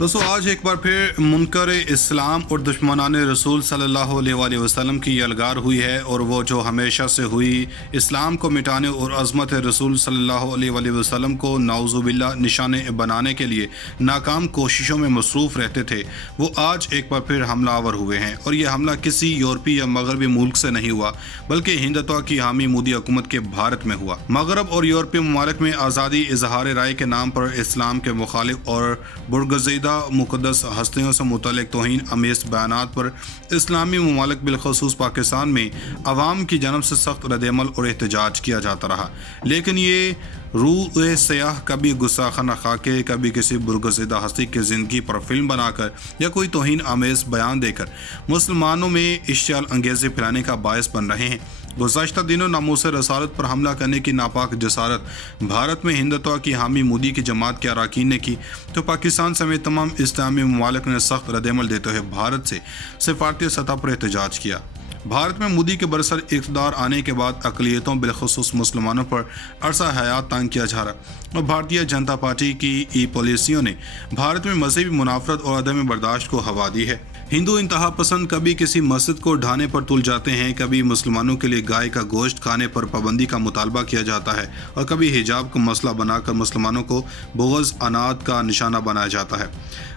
दोस्तों आज एक बार फिर मुनकर इस्लाम और दुश्मनान रसूल सल्लल्लाहु अलैहि वसल्लम की यलगार हुई है, और वो जो हमेशा से हुई इस्लाम को मिटाने और अज़मत रसूल सल्लल्लाहु अलैहि वसल्लम को नाउज़ुबिल्लाह निशाने बनाने के लिए नाकाम कोशिशों में मसरूफ़ रहते थे, वो आज एक बार फिर हमलावर हुए हैं। और ये हमला किसी यूरोपीय या मगरबी मुल्क से नहीं हुआ, बल्कि हिंदुत्व की हामी मोदी हुकूमत के भारत में हुआ। मगरब और यूरोपीय ममालिक में आज़ादी इजहार राय के नाम पर इस्लाम के मुखालिफ और बुरगज़ीदा मुक़द्दस हस्तियों से मुतल्लिक़ तौहीन अमेज़ बयानात पर इस्लामी ममालिक बिलखसूस पाकिस्तान में अवाम की जानब से सख्त रद्दअमल और एहतजाज किया जाता रहा। लेकिन ये रूह सयाह कभी गुस्साखाना खाके, कभी किसी बुरगज़ीदा हस्ती की ज़िंदगी पर फिल्म बनाकर या कोई तौहीन आमेज़ बयान देकर मुसलमानों में इश्तियाल अंगेज़ी फैलाने का बायस बन रहे हैं। गुज़श्ता दिनों नामूस रसालत पर हमला करने की नापाक जसारत भारत में हिंदुत्व की हामी मोदी की जमात के अरकान ने की, तो पाकिस्तान समेत तमाम इस्लामी ममालिक ने सख्त रद्दअमल देते हुए भारत से सिफारती सतह पर एहतजाज किया। भारत में मोदी के बरसर इक़्तिदार आने के बाद अक़लियतों बिलखुसूस मुसलमानों पर अरसा हयात तंग किया जा रहा, और भारतीय जनता पार्टी की पॉलिसियों ने भारत में मज़हबी मुनाफरत और अदम बर्दाश्त को हवा दी है। हिंदू इंतहा पसंद कभी किसी मस्जिद को ढाने पर तुल जाते हैं, कभी मुसलमानों के लिए गाय का गोश्त खाने पर पाबंदी का मुतालबा किया जाता है, और कभी हिजाब को मसला बनाकर मुसलमानों को बुग़्ज़ अनाद का निशाना बनाया जाता है।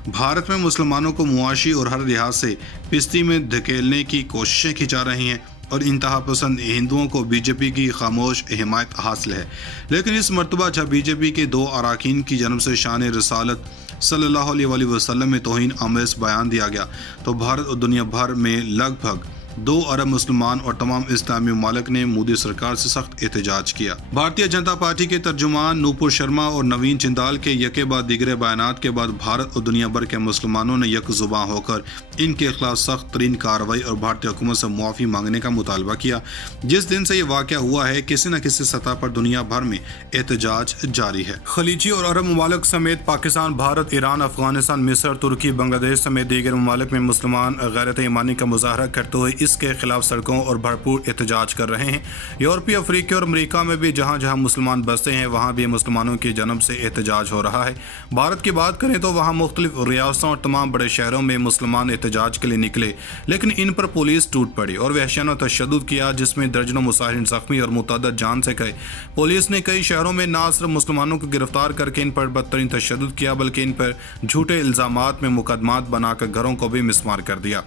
भारत में मुसलमानों को मुआशी और हर लिहाज से पिस्ती में धकेलने की कोशिशें की जा रही हैं, और इंतहा पसंद हिंदुओं को बीजेपी की खामोश हिमायत हासिल है। लेकिन इस मरतबा जब बीजेपी के दो अरकान की जन्म से शान रसालत सल्लल्लाहु अलैहि वसल्लम में तौहीन आमेज़ बयान दिया गया, तो भारत और दुनिया भर में लगभग 2 अरब मुसलमान और तमाम इस्लामी ममालिक ने मोदी सरकार से सख्त एहतजाज किया। भारतीय जनता पार्टी के तर्जुमान नूपुर शर्मा और नवीन जिंदाल के यके बाद दिगरे बयानात के बाद भारत और दुनिया भर के मुसलमानों ने यकजुबां होकर इनके खिलाफ सख्त तरीन कार्रवाई और भारतीय हुकूमत से मुआफ़ी मांगने का मुतालबा किया। जिस दिन से ये वाक़या हुआ है, किसी न किसी सतह पर दुनिया भर में एहतजाज जारी है। खलीजी और अरब ममालिक समेत पाकिस्तान, भारत, ईरान, अफगानिस्तान, मिस्र, तुर्की, बांग्लादेश समेत दीगर ममालिक में मुसलमान गैरत ईमानी का मुजाहरा करते हुए इसके खिलाफ सड़कों और भरपूर एहतजाज कर रहे हैं। यूरोपीय, अफ्रीका और अमेरिका में भी जहाँ जहाँ मुसलमान बसते हैं, वहाँ भी मुसलमानों की जन्म से एहतजाज हो रहा है। भारत की बात करें तो वहाँ मुख्तलिफ रियासतों और तमाम बड़े शहरों में मुसलमान एहतजाज के लिए निकले, लेकिन इन पर पुलिस टूट पड़ी और वहशियाना तशद्दुद किया, जिसमें दर्जनों मुजाहिरीन जख्मी और मुतअद्दिद जान से गए। पुलिस ने कई शहरों में न सिर्फ मुसलमानों को गिरफ्तार करके इन पर बदतरीन तशद्दुद किया, बल्कि इन पर झूठे इल्ज़ामात में मुकदमात बनाकर घरों को भी मिसमार कर दिया।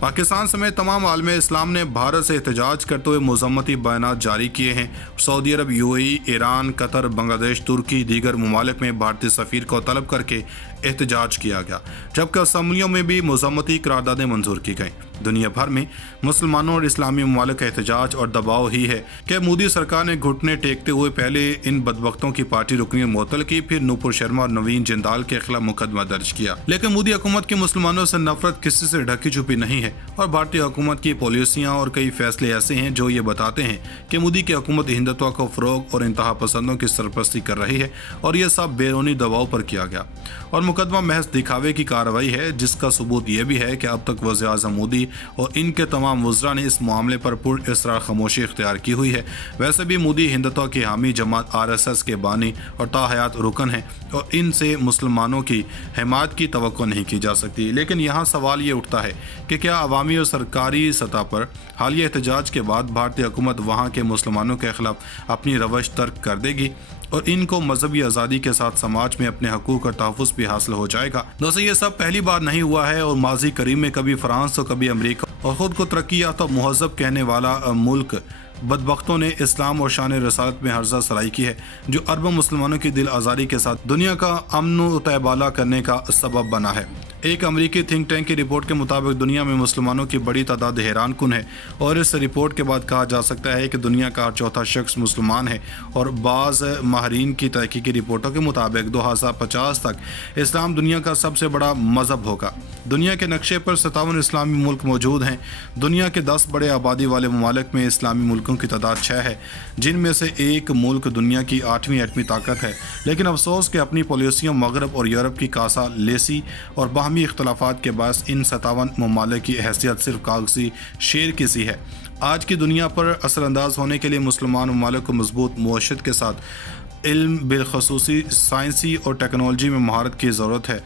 पाकिस्तान समेत तमाम आलम इस्लाम ने भारत से एहतजाज करते हुए मज़म्मती बयानात जारी किए हैं। सऊदी अरब, यूएई, ईरान, कतर, बांग्लादेश, तुर्की, दीगर ममालिक में भारतीय सफ़ीर को तलब करके एहतजाज किया गया, जबकि असम्बलियों में भी मज़म्मती करारदादें मंजूर की गईं। दुनिया भर में मुसलमानों और इस्लामी ममालिक का एहतजाज और दबाव ही है कि मोदी सरकार ने घुटने टेकते हुए पहले इन बदबख्तों की पार्टी रुकनीत मुअत्तल की, फिर नूपुर शर्मा और नवीन जिंदाल के खिलाफ मुकदमा दर्ज किया। लेकिन मोदी हुकूमत की मुसलमानों से नफरत किसी से ढकी छुपी नहीं है, और भारतीय हुकूमत की पॉलिसियाँ और कई फैसले ऐसे हैं जो ये बताते हैं कि मोदी की हुकूमत हिंदुत्व को फ़रोग और इंतहा पसंदों की सरपरस्ती कर रही है, और यह सब बैरूनी दबाव पर किया गया। और मुकदमा महज दिखावे की कार्रवाई है, जिसका सबूत यह भी है कि अब तक वज़ीर आज़म मोदी और इनके तमाम वज़रा ने इस मामले पर पुरअसरार खामोशी इख्तियार की हुई है। वैसे भी मोदी हिंदुत्व की हामी जमात RSS के बानी और ताहयात रुकन हैं, और इनसे मुसलमानों की हिमायत की तवक्को नहीं की जा सकती। लेकिन यहाँ सवाल ये उठता है कि क्या अवामी और सरकारी सतह पर हालिया एहतजाज के बाद भारतीय हुकूमत वहाँ के मुसलमानों के खिलाफ अपनी रवश तर्क कर देगी, और इनको मजहबी आज़ादी के साथ समाज में अपने हकूक़ और तहफ़्फ़ुज़ भी हासिल हो जाएगा। दोस्तों, ये सब पहली बार नहीं हुआ है, और माजी करीब में कभी फ्रांस तो कभी अमेरिका और ख़ुद को तरक्की याफ्ता महज़ब कहने वाला मुल्क बदबख्तों ने इस्लाम और शान रसालत में हर्जा सराई की है, जो अरबों मुसलमानों की दिल आज़ारी के साथ दुनिया का अमन तबाला करने का सबब बना है। एक अमरीकी थिंक टैंक की रिपोर्ट के मुताबिक दुनिया में मुसलमानों की बड़ी तादाद हैरान कुन है, और इस रिपोर्ट के बाद कहा जा सकता है कि दुनिया का हर चौथा शख्स मुसलमान है। और बाज़ माहरीन की तहकीकी रिपोर्टों के मुताबिक 2050 तक इस्लाम दुनिया का सबसे बड़ा मज़हब होगा। दुनिया के नक्शे पर 57 इस्लामी मुल्क मौजूद हैं। दुनिया के 10 बड़े आबादी वाले ममालिक में इस्लामी मुल्कों की तादाद 6 है, जिनमें से एक मुल्क दुनिया की 8वीं एटमी ताकत है। लेकिन अफसोस कि अपनी पॉलिसियों मगरब और यूरोप की कासा लेसी और बाहमी इख्तलाफात के बायस इन 57 ममालिक की हैसियत सिर्फ कागजी शेर की सी है। आज की दुनिया पर असरअंदाज होने के लिए मुसलमान ममालिक को मजबूत मुआशरत के साथ इल्म, बिलखसूसी साइंसी और टेक्नोलॉजी में महारत की ज़रूरत है।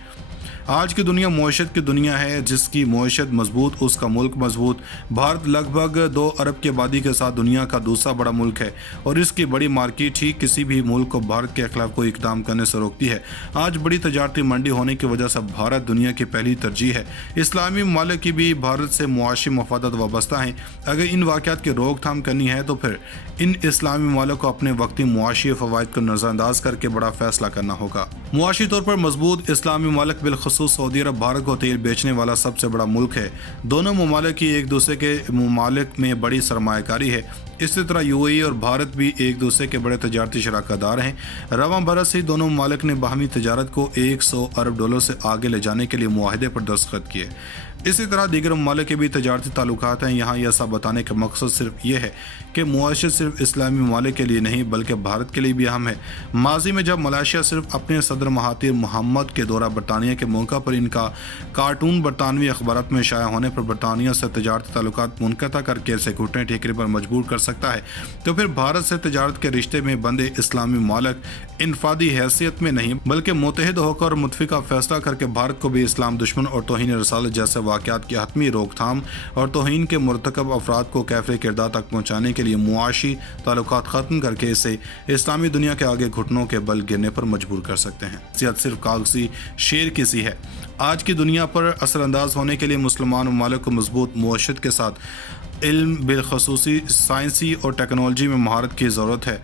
آج کی دنیا معیشت کی دنیا ہے، جس کی معیشت مضبوط اس کا ملک مضبوط۔ بھارت لگ بھگ 2 ارب کی آبادی کے ساتھ دنیا کا دوسرا بڑا ملک ہے اور اس کی بڑی مارکیٹ ہی کسی بھی ملک کو بھارت کے خلاف کوئی اقدام کرنے سے روکتی ہے۔ آج بڑی تجارتی منڈی ہونے کی وجہ سے بھارت دنیا کی پہلی ترجیح ہے۔ اسلامی ممالک کی بھی بھارت سے معاشی مفادات وابستہ ہیں۔ اگر ان واقعات کی روک تھام کرنی ہے تو پھر ان اسلامی ممالک کو اپنے وقتی معاشی فوائد کو نظر انداز کر کے بڑا فیصلہ کرنا ہوگا۔ معاشی طور پر مضبوط اسلامی ممالک بالخصوص سعودی عرب بھارت کو تیل بیچنے والا سب سے بڑا ملک ہے۔ دونوں ممالک کی ایک دوسرے کے ممالک میں بڑی سرمایہ کاری ہے۔ اسی طرح UAE اور بھارت بھی ایک دوسرے کے بڑے تجارتی شراکت دار ہیں۔ رواں برس ہی دونوں ممالک نے باہمی تجارت کو $100 ارب سے آگے لے جانے کے لیے معاہدے پر دستخط کیے۔ اسی طرح دیگر ممالک کے بھی تجارتی تعلقات ہیں۔ یہاں یہ سب بتانے کا مقصد صرف یہ ہے کہ معاشرت صرف اسلامی ممالک کے لیے نہیں بلکہ بھارت کے لیے بھی اہم ہے۔ ماضی میں جب ملائیشیا صرف اپنے صدر مہاتیر محمد کے دورہ برطانیہ کے موقع پر ان کا کارٹون برطانوی اخبارات میں شائع ہونے پر برطانیہ سے تجارتی تعلقات منقطع کر کے اسے گھٹنے ٹیکنے پر مجبور کر سکتا ہے، تو پھر بھارت سے تجارت کے رشتے میں بندے اسلامی ممالک انفرادی حیثیت میں نہیں بلکہ متحد ہو کر متفقہ فیصلہ کر کے بھارت کو بھی اسلام دشمن اور توہین رسالت جیسے واقعات کی حتمی روک تھام اور توہین کے مرتکب افراد کو کیفر کردار تک پہنچانے کے لیے معاشی تعلقات ختم کر کے اسے اسلامی دنیا کے آگے گھٹنوں کے بل گرنے پر مجبور کر سکتے ہیں۔ سیاست صرف کاغذی شعر کی سی ہے۔ آج کی دنیا پر اثر انداز ہونے کے لیے مسلمان ممالک کو مضبوط معیشت کے ساتھ علم بالخصوصی سائنسی اور ٹیکنالوجی میں مہارت کی ضرورت ہے۔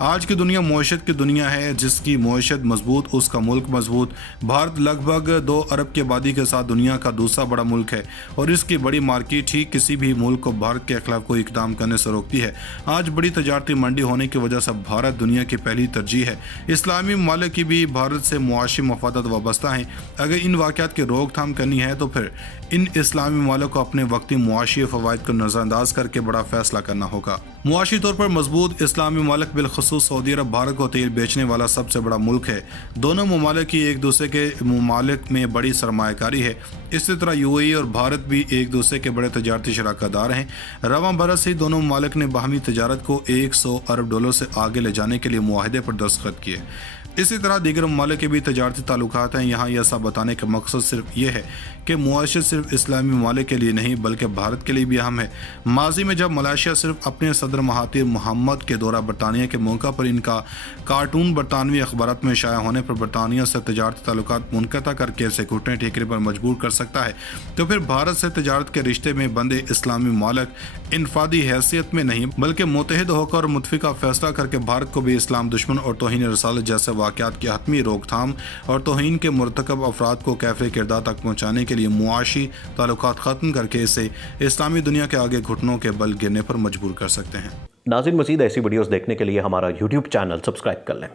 آج کی دنیا معیشت کی دنیا ہے، جس کی معیشت مضبوط اس کا ملک مضبوط۔ بھارت لگ بھگ 2 ارب کی آبادی کے ساتھ دنیا کا دوسرا بڑا ملک ہے اور اس کی بڑی مارکیٹ ہی کسی بھی ملک کو بھارت کے خلاف کوئی اقدام کرنے سے روکتی ہے۔ آج بڑی تجارتی منڈی ہونے کی وجہ سے بھارت دنیا کی پہلی ترجیح ہے۔ اسلامی ممالک کی بھی بھارت سے معاشی مفادات وابستہ ہیں۔ اگر ان واقعات کی روک تھام کرنی ہے تو پھر ان اسلامی ممالک کو اپنے وقتی معاشی فوائد کو نظر انداز کر کے بڑا فیصلہ کرنا ہوگا۔ معاشی طور پر مضبوط اسلامی ممالک بالخصوص سعودی عرب بھارت کو تیل بیچنے والا سب سے بڑا ملک ہے۔ دونوں ممالک کی ایک دوسرے کے ممالک میں بڑی سرمایہ کاری ہے۔ اسی طرح UAE اور بھارت بھی ایک دوسرے کے بڑے تجارتی شراکت دار ہیں۔ رواں برس ہی دونوں ممالک نے باہمی تجارت کو $100 ارب سے آگے لے جانے کے لیے معاہدے پر دستخط کیے۔ اسی طرح دیگر ممالک کے بھی تجارتی تعلقات ہیں۔ یہاں یہ سب بتانے کا مقصد صرف یہ ہے کہ معیشت صرف اسلامی ممالک کے لیے نہیں بلکہ بھارت کے لیے بھی اہم ہے۔ ماضی میں جب ملائیشیا صرف اپنے صدر مہاتیر محمد کے دورہ برطانیہ کے موقع پر ان کا کارٹون برطانوی اخبارات میں شائع ہونے پر برطانیہ سے تجارتی تعلقات منقطع کر کے اسے گھٹنے ٹیکنے پر مجبور کر سکتا ہے، تو پھر بھارت سے تجارت کے رشتے میں بندے اسلامی ممالک انفرادی حیثیت میں نہیں بلکہ متحد ہو کر متفقہ فیصلہ کر کے بھارت کو بھی اسلام دشمن اور توہین رسالت جیسے واقعات کی حتمی روک تھام اور توہین کے مرتکب افراد کو کیفر کردار تک پہنچانے کے لیے معاشی تعلقات ختم کر کے اسے اسلامی دنیا کے آگے گھٹنوں کے بل گرنے پر مجبور کر سکتے ہیں۔ ناظرین، مزید ایسی ویڈیوز دیکھنے کے لیے ہمارا YouTube چینل سبسکرائب کر لیں۔